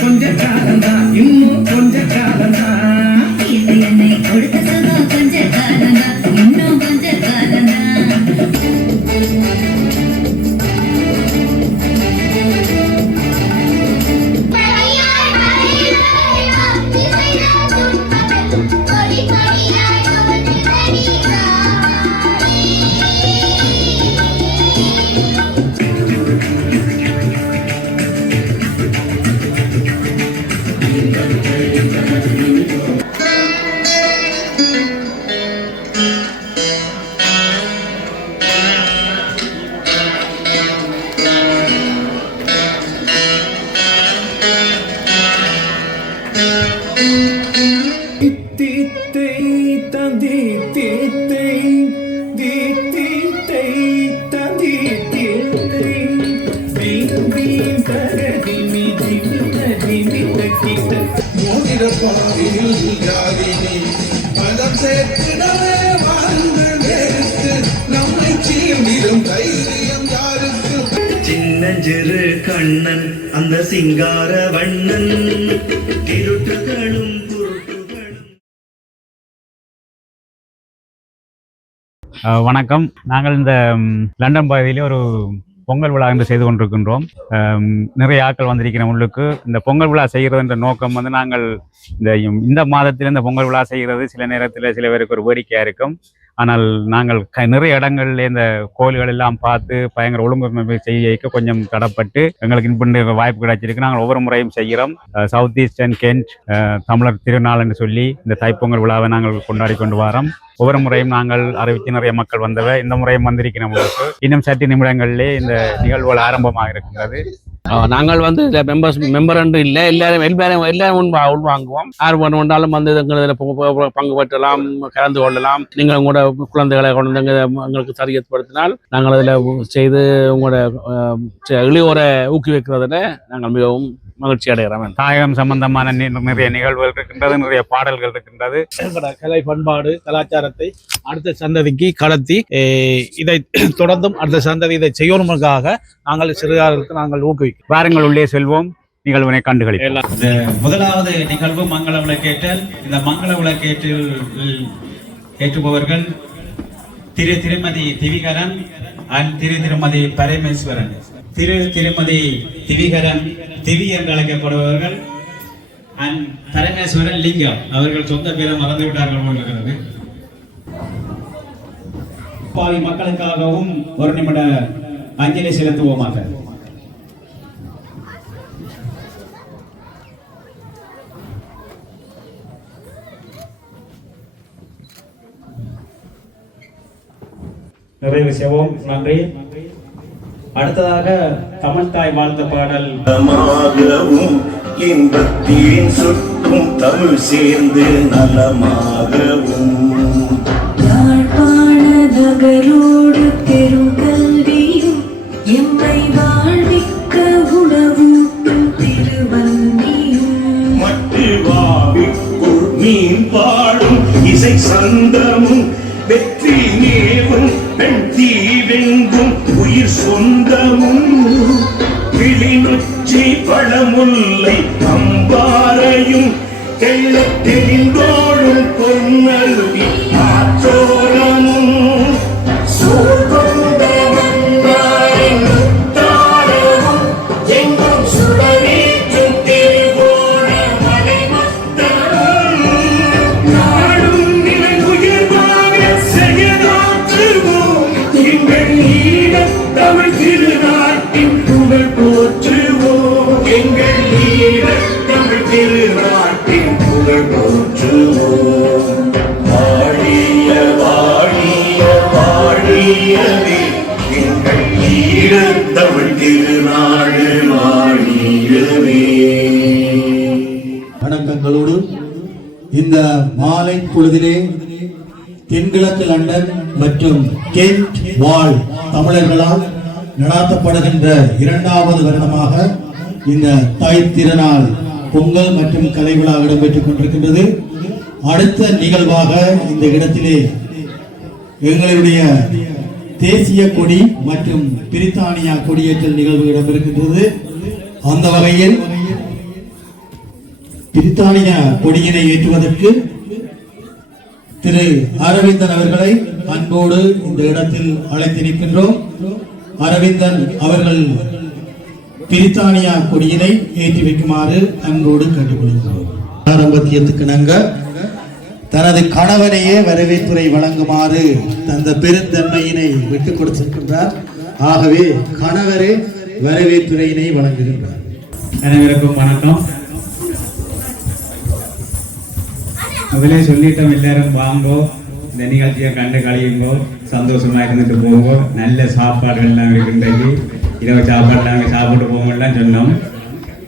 கொஞ்சம் காலம்தான் இன்னும் வணக்கம். நாங்கள் இந்த லண்டன் பகுதியிலே ஒரு பொங்கல் விழா என்று செய்து கொண்டிருக்கின்றோம். நிறைய ஆட்கள் வந்திருக்கிற உள்ளுக்கு இந்த பொங்கல் விழா செய்கிறது என்ற நோக்கம் வந்து நாங்கள் இந்த இந்த மாதத்தில் இந்த பொங்கல் விழா செய்கிறது. சில நேரத்தில் சில பேருக்கு ஒரு வேடிக்கையாக இருக்கும். ஆனால் நாங்கள் க நிறைய இடங்கள்ல இந்த கோயில்கள் எல்லாம் பார்த்து பயங்கர ஒழுங்கு செய்ய வைக்க கொஞ்சம் தடப்பட்டு எங்களுக்கு இப்படி வாய்ப்பு கிடைச்சிருக்கு. நாங்கள் ஒவ்வொரு முறையும் செய்கிறோம். சவுத் ஈஸ்டர்ன் கென்ட் தமிழர் திருநாள் என்று சொல்லி இந்த தைப்பொங்கல் விழாவை நாங்கள் கொண்டாடி கொண்டு வரோம். ஒவ்வொரு முறையும் நாங்கள் அறிவித்து நிறைய மக்கள் வந்தவை. இந்த முறையும் வந்திருக்கிறோம். இன்னும் சற்று நிமிடங்களிலே இந்த நிகழ்வுகள் ஆரம்பமாக இருக்கின்றது. நாங்கள் வந்து மெம்பர்ஸ் மெம்பர் என்று இல்லை எல்லாரும் எல்லாரும் எல்லாரும் உள் உள்வாங்குவோம் யார் ஒன்று ஒன்றாலும் வந்து எங்கள் பங்கு பெற்றலாம் கலந்து கொள்ளலாம். நீங்கள் உங்களோட குழந்தைகளை கொண்டு வந்து எங்களுக்கு சரியப்படுத்தினால் நாங்கள் அதில் செய்து உங்களோட செ- இளையோரை ஊக்குவிக்கிறதுல நாங்கள் மிகவும் மகிழ்ச்சி அடைகிறோம். தாயகம் சம்பந்தமான நிறைய நிகழ்வுகள் இருக்கின்றது நிறைய பாடல்கள் இருக்கின்றது. கலை பண்பாடு கலாச்சாரத்தை அடுத்த சந்ததிக்கு கடத்தி eh, இதை தொடர்ந்தும் அடுத்த சந்ததி இதை செய்யணுமுக்காக நாங்கள் சிறுகாலத்துக்கு நாங்கள் ஊக்குவிக்கிறோம். வாருங்கள் உள்ளே செல்வோம். நிகழ்வினை இந்த முதலாவது நிகழ்வு மங்கள விளக்கேற்றல் இந்த மங்கள விளக்கேற்றில் ஏற்றுபவர்கள் திரு திருமதி திவிகரன் அண்ட் திரு திருமதி பரமேஸ்வரன். திரு திருமதி திவிகரன் திவி என்று அழைக்கப்படுபவர்கள் அண்ட் பரமேஸ்வரன் லிங்கம். அவர்கள் சொந்த பேரை மறந்து விட்டார்கள் போல் இருக்கிறது. பாவி மக்களுக்காகவும் ஒரு நிமிட அஞ்சலி செலுத்துவோமாக. நிறைவு செய்வோம். நன்றி. அடுத்ததாக தமிழ் தாய் வாழ்த்த பாடல். நலமாகவும் இன்பத்தின் சுற்றும் தமிழ் சேர்ந்து நலமாகவும். யாழ்ப்பாண நகரோடு பெருங்கல்வியும் எம்மை வாழ்விக்க உணவூட்டும் திருவந்தியும் மட்டு வாவிக்குள் மீன் பாடும் இசை சந்தமும் நேவும் பெண் தீவெங்கும் உயிர் சொந்தமும். கிளிநொச்சி பழமுல்லை அம்பாரையும் தெள்ளத் பொன்னலும் திருநாடு வணக்கங்களோடு இந்த மாலை பொழுதிலே தென்கிழக்கு லண்டன் மற்றும் கென்ட் வாழ் தமிழர்களால் நடாத்தப்படுகின்ற இரண்டாவது வருடமாக இந்த தாய் திருநாள் பொங்கல் மற்றும் கலை விழா இடம்பெற்றுக் கொண்டிருக்கின்றது. அடுத்த நிகழ்வாக இந்த இடத்திலே எங்களுடைய தேசிய கொடி மற்றும் பிரித்தானியா கொடியேற்றல் நிகழ்வு இடம்பெறுகின்றது. அந்த வகையில் பிரித்தானிய கொடியினை ஏற்றுவதற்கு திரு அரவிந்தன் அவர்களை அன்போடு இந்த இடத்தில் அழைத்திருக்கின்றோம் அரவிந்தன் அவர்கள் பிரித்தானியா கொடியினை ஏற்றி வைக்குமாறு அன்போடு கேட்டுக்கொள்கிறோம் ஆரம்பத்தியத்துக்கு நாங்கள் தனது கணவனையே வரவேற்புரை வழங்குமாறு தந்த பெருந்தன்மையினை விட்டு கொடுத்திருக்கின்றார். ஆகவே கணவரே வரவேற்புரையினை வழங்குகின்றார். அனைவருக்கும் வணக்கம். முதலே சொல்லிட்டோம் எல்லாரும் வாங்கோ. இந்த நிகழ்ச்சியை கண்டு கழியுங்கோ. சந்தோஷமா இருந்துட்டு போங்கோ. நல்ல சாப்பாடுகள்லாம் இருக்கின்றது. இரவு சாப்பாடு நாங்கள் சாப்பிட்டு போங்கலாம் சொன்னோம்.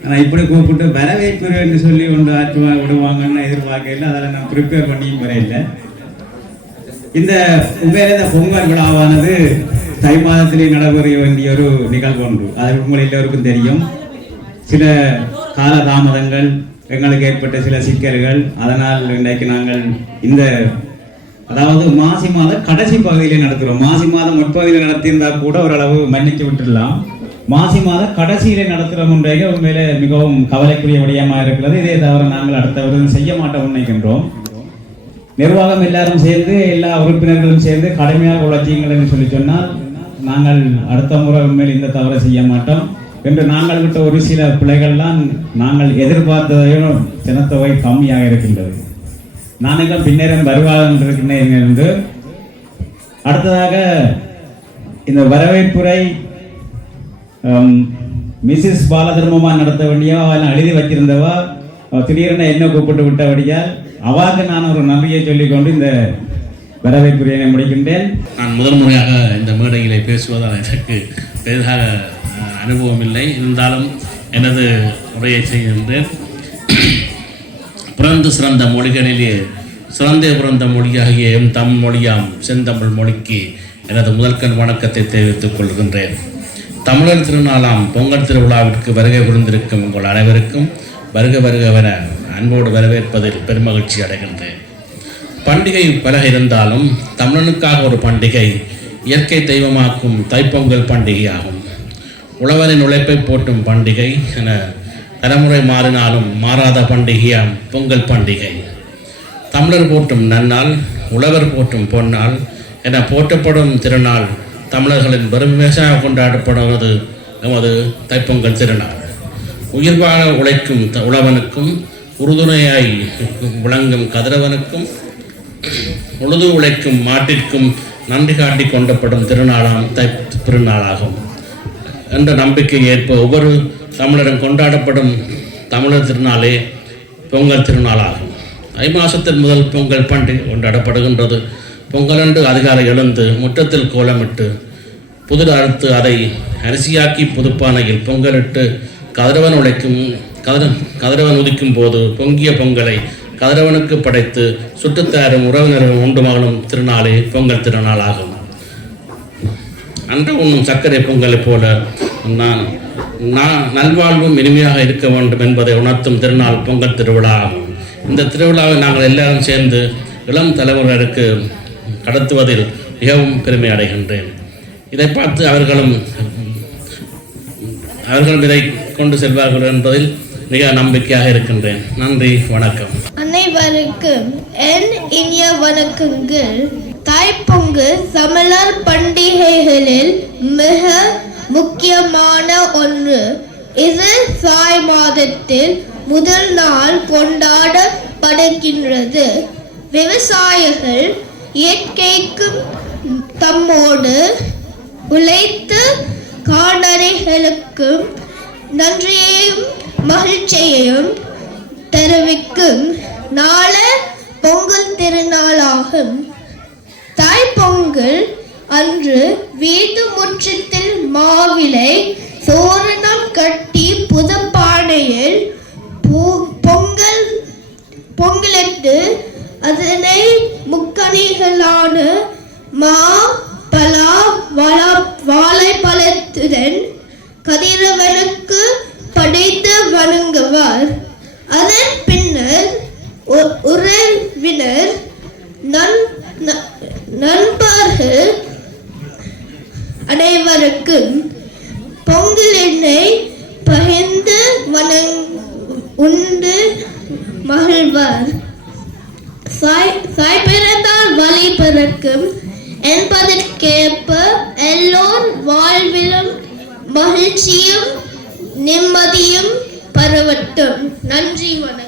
ஆனால் இப்படி கூப்பிட்டு வரவேற்புரைன்னு சொல்லி கொண்டு ஆற்றுவா விடுவாங்கன்னு எதிர்பார்க்கல அதில் நான் ப்ரிப்பேர் பண்ணியும் வரையில இந்த உண்மையில இந்த பொங்கல் விழாவானது தை மாதத்திலே நடைபெற வேண்டிய ஒரு நிகழ்வு ஒன்று. அது உங்கள் எல்லோருக்கும் தெரியும். சில கால தாமதங்கள் எங்களுக்கு ஏற்பட்ட சில சிக்கல்கள் அதனால் இன்றைக்கு நாங்கள் இந்த அதாவது மாசி மாதம் கடைசி பகுதியிலே நடத்துகிறோம் மாசி மாதம் முற்பகுதியில் நடத்தியிருந்தா கூட ஓரளவு மன்னித்து விட்டுடலாம். மாசி மாத கடைசியிலே நடத்துகிறோம் என்றே உண்மையிலே மிகவும் கவலைக்குரிய விடயமாக இருக்கிறது. இதே தவிர நாங்கள் அடுத்தவர்கள் செய்ய மாட்டோம் நினைக்கின்றோம். நிர்வாகம் எல்லாரும் சேர்ந்து எல்லா உறுப்பினர்களும் சேர்ந்து கடுமையாக உழைச்சிங்கள் என்று சொல்லி சொன்னால் நாங்கள் அடுத்த முறை உண்மையில் இந்த தவறை செய்ய மாட்டோம். என்று நாங்கள் விட்ட ஒரு சில பிள்ளைகள்லாம் நாங்கள் எதிர்பார்த்ததையும் ஜனத்தொகை கம்மியாக இருக்கின்றது. நானும் பின்னரும் வருவார்கள் இருக்கின்றேன் என்று. அடுத்ததாக இந்த வரவேற்புரை மிஸ்ஸஸ் பாலதர்மமா நடத்த வேண்டியவா அவன் எழுதி வச்சிருந்தவா? திடீரென என்ன கூப்பிட்டு விட்டபடியால் அவாக்கு நான் ஒரு நன்றியை சொல்லிக்கொண்டு இந்த வரவேற்புரையை முடிக்கின்றேன். நான் முதல் முறையாக இந்த மேடையிலே பேசுவதால் எனக்கு பெரிதாக அனுபவம் இல்லை. இருந்தாலும் எனது உரையை செய்கின்றேன். பிறந்து சிறந்த மொழிகளிலே சிறந்தே பிறந்த மொழியாகிய எம் தமிழ் மொழியாம் செந்தமிழ் மொழிக்கு எனது முதல்கண் வணக்கத்தை தெரிவித்துக் கொள்கின்றேன். தமிழர் திருநாளாம் பொங்கல் திருவிழாவிற்கு வருகை புரிந்திருக்கும் உங்கள் அனைவருக்கும் வருக வருகவென அன்போடு வரவேற்பதில் பெருமகிழ்ச்சி அடைகின்றேன். பண்டிகை பலக இருந்தாலும் தமிழனுக்காக ஒரு பண்டிகை இயற்கை தெய்வமாக்கும் தைப்பொங்கல் பண்டிகையாகும். உழவரின் உழைப்பை போட்டும் பண்டிகை என தலைமுறை மாறினாலும் மாறாத பண்டிகையாம் பொங்கல் பண்டிகை. தமிழர் போட்டும் நன்னாள் உழவர் போட்டும் பொன்னாள் என போற்றப்படும் திருநாள் தமிழர்களின் பெருமையாக கொண்டாடப்படுவது நமது தைப்பொங்கல் திருநாள். உயிர் வாழ உழைக்கும் த- உழவனுக்கும் உறுதுணையாய் விளங்கும் கதிரவனுக்கும் உழுது உழைக்கும் மாட்டிற்கும் நன்றி காட்டி கொண்டப்படும் திருநாளாம் தை திருநாளாகும். என்ற நம்பிக்கை ஏற்ப ஒவ்வொரு தமிழரும் கொண்டாடப்படும் தமிழர் திருநாளே பொங்கல் திருநாளாகும். ஐ மாசத்தின் முதல் பொங்கல் பண்டிகை கொண்டாடப்படுகின்றது. பொங்கலன்று அதிகாலை எழுந்து முற்றத்தில் கோலமிட்டு புதிர் அறுத்து அதை அரிசியாக்கி புதுப்பானையில் பொங்கலிட்டு கதிரவன் உழைக்கும் கதிர கதிரவன் உதிக்கும் போது பொங்கிய பொங்கலை கதிரவனுக்கு படைத்து சுற்றுத்தாரும் உறவினரும் உண்டு மகளும் திருநாளே பொங்கல் திருநாளாகும் அன்று உண்ணும் சர்க்கரை பொங்கலைப் போல நான் நான் நல்வாழ்வும் இனிமையாக இருக்க வேண்டும் என்பதை உணர்த்தும் திருநாள் பொங்கல் திருவிழா ஆகும். இந்த திருவிழாவை நாங்கள் எல்லாரும் சேர்ந்து இளம் தலைவர்களுக்கு கடத்துவதில் மிகவும் பெருமை அடைகின்றேன். இதை பார்த்து அவர்களும் அவர்களும் இதை கொண்டு செல்வார்கள் என்பதில் மிக நம்பிக்கையாக இருக்கின்றேன். நன்றி வணக்கம். அனைவருக்கும் என் இனிய வணக்கங்கள். தாய்ப்பொங்கு தமிழர் பண்டிகைகளில் மிக முக்கியமான ஒன்று. இது சாய் மாதத்தில் முதல் நாள் கொண்டாடப்படுகின்றது. விவசாயிகள் இயற்கைக்கும் தம்மோடு உழைத்து கால்நடைகளுக்கும் நன்றியையும் மகிழ்ச்சியையும் தெரிவிக்கும் நாள பொங்கல் திருநாளாகும். தாய் பொங்கல் அன்று வீட்டு முற்றத்தில் மாவிலை சோரணம் கட்டி புதப்பானையில் பொங்கல் பொங்கலிட்டு அதனை no, no, மகிழ்ச்சியும் நிம்மதியும் பரவட்டும். நன்றி வணக்கம்.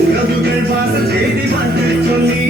உறவுகள் வாசல் செய்தி வந்து சொல்லி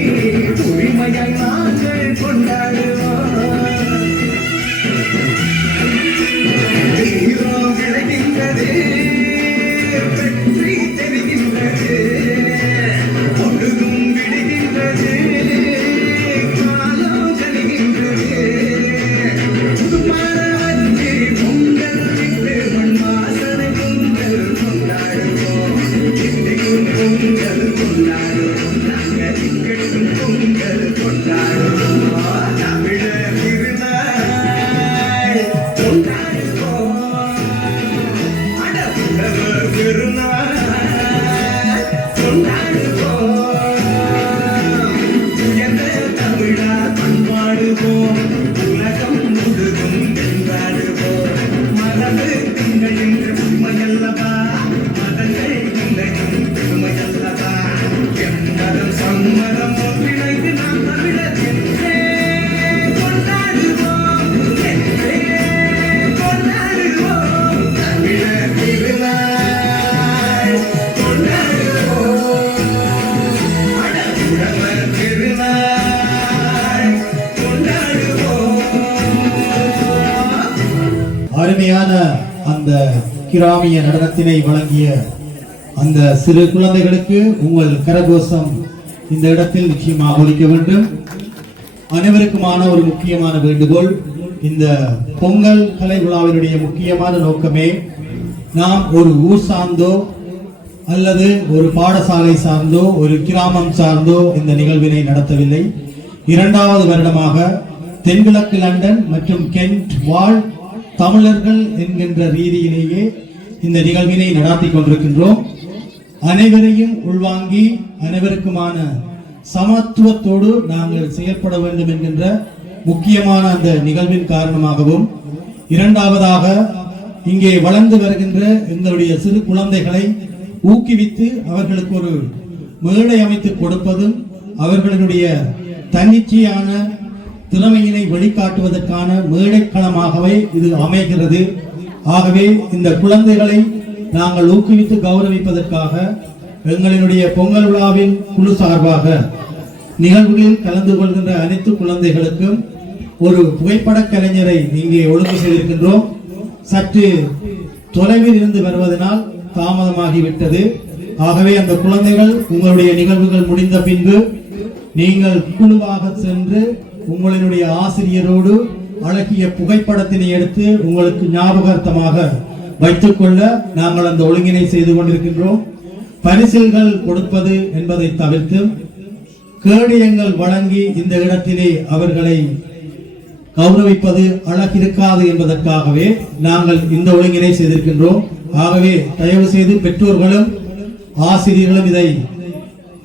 அருமையான அந்த கிராமிய நடனத்தினை வழங்கிய அந்த சிறு குழந்தைகளுக்கு உங்கள் கரகோஷம் இந்த இடத்தில் நிச்சயமாக ஒழிக்க வேண்டும். அனைவருக்குமான ஒரு முக்கியமான வேண்டுகோள் இந்த பொங்கல் கலை விழாவினுடைய முக்கியமான நோக்கமே நாம் ஒரு ஊர் சார்ந்தோ அல்லது ஒரு பாடசாலை சார்ந்தோ ஒரு கிராமம் சார்ந்தோ இந்த நிகழ்வினை நடத்தவில்லை. இரண்டாவது வருடமாக தென்கிழக்கு லண்டன் மற்றும் கென்ட் வாழ் தமிழர்கள் என்கின்ற ரீதியிலேயே இந்த நிகழ்வினை நடாத்தி கொண்டிருக்கின்றோம். அனைவரையும் உள்வாங்கி அனைவருக்குமான சமத்துவத்தோடு நாங்கள் செயல்பட வேண்டும் என்கின்ற முக்கியமான அந்த நிகழ்வின் காரணமாகவும் இரண்டாவதாக இங்கே வளர்ந்து வருகின்ற எங்களுடைய சிறு குழந்தைகளை ஊக்குவித்து அவர்களுக்கு ஒரு மேடை அமைத்து கொடுப்பதும் அவர்களுடைய தன்னிச்சையான திறமையினை வெளிக்காட்டுவதற்கான மேடைக்களமாகவே இது அமைகிறது. ஆகவே இந்த குழந்தைகளை நாங்கள் ஊக்குவித்து கௌரவிப்பதற்காக எங்களினுடைய பொங்கல் விழாவின் குழு சார்பாக நிகழ்வுகளில் கலந்து கொள்கின்ற அனைத்து குழந்தைகளுக்கும் ஒரு புகைப்படக் கலைஞரை இங்கே ஒழுங்கு செய்திருக்கின்றோம். சற்று தொலைவில் இருந்து வருவதனால் தாமதமாகிவிட்டது. ஆகவே அந்த குழந்தைகள் உங்களுடைய நிகழ்வுகள் முடிந்த பின்பு நீங்கள் குழுவாக சென்று உங்களினுடைய ஆசிரியரோடு அழகிய புகைப்படத்தினை எடுத்து உங்களுக்கு ஞாபகார்த்தமாக வைத்துக்கொள்ள நாங்கள் அந்த ஒழுங்கினை செய்து கொண்டிருக்கின்றோம். பரிசில்கள் கொடுப்பது என்பதை தவிர்த்து கேடயங்கள் வழங்கி இந்த இடத்திலே அவர்களை கௌரவிப்பது அழகிருக்காது என்பதற்காகவே நாங்கள் இந்த ஒழுங்கினை செய்திருக்கின்றோம். ஆகவே தயவு செய்து பெற்றோர்களும் ஆசிரியர்களும் இதை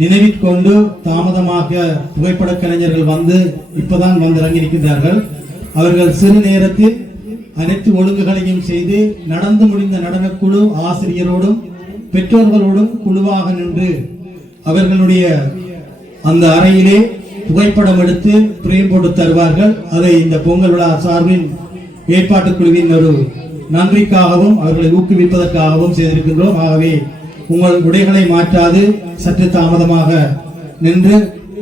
நினைவிற்கொண்டு தாமதமாக புகைப்படக் கலைஞர்கள் வந்து இப்பதான் வந்து இறங்கியிருக்கின்றார்கள். அவர்கள் சிறு நேரத்தில் அனைத்து ஒழுங்குகளையும் செய்து நடந்து முடிந்த நடனக்குழு ஆசிரியரோடும் பெற்றோர்களோடும் குழுவாக நின்று அவர்களுடைய அந்த அறையிலே புகைப்படம் எடுத்து பிரேம் போட்டு தருவார்கள். அதை இந்த பொங்கல் விழா சார்பின் ஏற்பாட்டுக் குழுவின் ஒரு நன்றிக்காகவும் அவர்களை ஊக்குவிப்பதற்காகவும் செய்திருக்கின்றோம். ஆகவே உங்கள் உடைகளை மாற்றாது சற்று தாமதமாக நின்று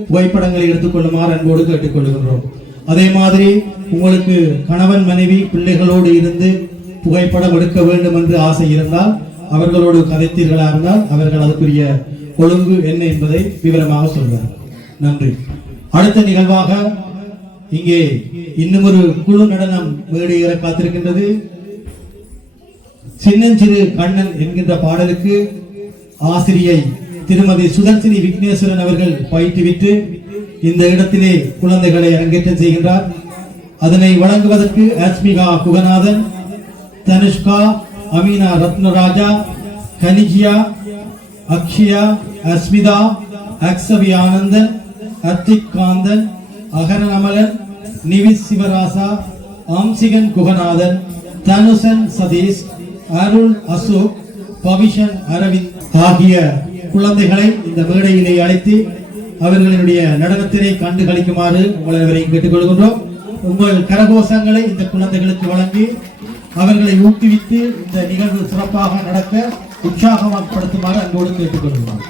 புகைப்படங்களை எடுத்துக்கொள்ளுமாறு அன்போடு கேட்டுக்கொள்கின்றோம் அதே மாதிரி உங்களுக்கு கணவன் மனைவி பிள்ளைகளோடு இருந்து புகைப்படம் எடுக்க வேண்டும் என்று ஆசை இருந்தால் அவர்களோடு கதைத்தீர்களா இருந்தால் அவர்கள் அதுக்குரிய ஒழுங்கு என்ன என்பதை விவரமாக சொல்வார். நன்றி. அடுத்த நிகழ்வாக இங்கே இன்னும் ஒரு குழு நடனம் மேடையேற காத்திருக்கின்றது. சின்னஞ்சிறு கண்ணன் என்கின்ற பாடலுக்கு ஆசிரியை திருமதி சுதர்சினி விக்னேஸ்வரன் அவர்கள் பயிற்றுவித்து இந்த இடத்திலே குழந்தைகளை அரங்கேற்றம் செய்கின்றார். அதனை வழங்குவதற்கு ஆஸ்மிகா குகநாதன் தனுஷ்கா அமீனா ரத்னராஜா கனிஜியா அக்ஷயா அஸ்மிதா அக்ஸவி ஆனந்தன் அர்த்திக் காந்தன் அகரன் அமலன் நிவிஸ் சிவராசா ஆம்சிகன் குகநாதன் தனுசன் சதீஷ் அருள் அசோக் பவிஷன் அரவிந்த் ஆகிய குழந்தைகளை இந்த மேடையிலே அழைத்து அவர்களுடைய நடனத்தினை கண்டு கழிக்குமாறு உங்கள் அனைவரையும் கேட்டுக்கொள்கின்றோம். உங்கள் கரகோஷங்களை இந்த குழந்தைகளுக்கு வழங்கி அவர்களை ஊக்குவித்து இந்த நிகழ்வு சிறப்பாக நடக்க உற்சாகப்படுத்துமாறு அன்போடு கேட்டுக்கொள்கிறோம்.